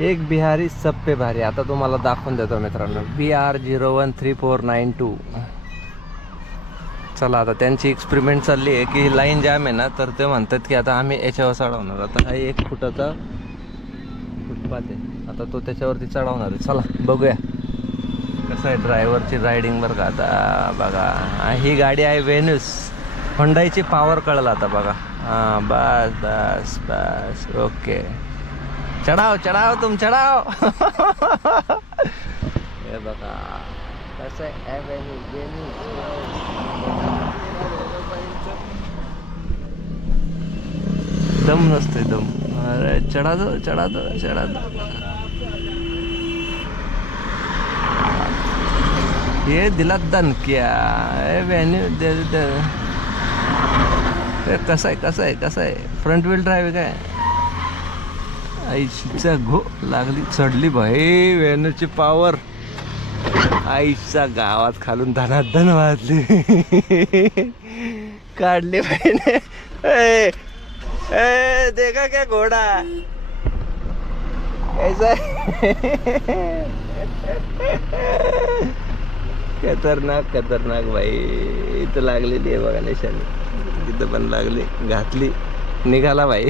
एक बिहारी सब पे भारी. आता तुम्हाला दाखवून देतो मित्रांनो. BR013492. चला आता त्यांची एक्सपेरिमेंट चालली आहे की लाईन जॅम आहे ना, तर ते म्हणतात की आता आम्ही याच्यावर चढवणार. आता हा 1 फुटाचा फुटपाथ आहे, आता तो त्याच्यावरती चढवणार आहे. चला बघूया कसं आहे ड्रायव्हरची रायडिंग. बरं का आता बघा, ही गाडी आहे वेन्यूस. होंडाईची पॉवर कळलं आता बघा. हां बस बस बस ओके. चढाव चढाव तुम चढाव. हे बघा कसं आहे दम नसते दम. अरे चढा दो चढा दो चढा दो. ये दिला दणक्या व्हॅन्यू दे दे. कसं आहे कसं आहे कसं आहे फ्रंट व्हील ड्राईव्ह काय आईचा घो लागली चढली भाई व्हॅन्यूची पॉवर. आईच्या गावात खालून धनाधन वाजली. काढली भाईने. देखा क्या घोडा ऐसा. खतरनाक खतरनाक भाई. इथं लागलेली आहे बघा निशाणी. तिथं पण लागली, घातली, निघाला भाई.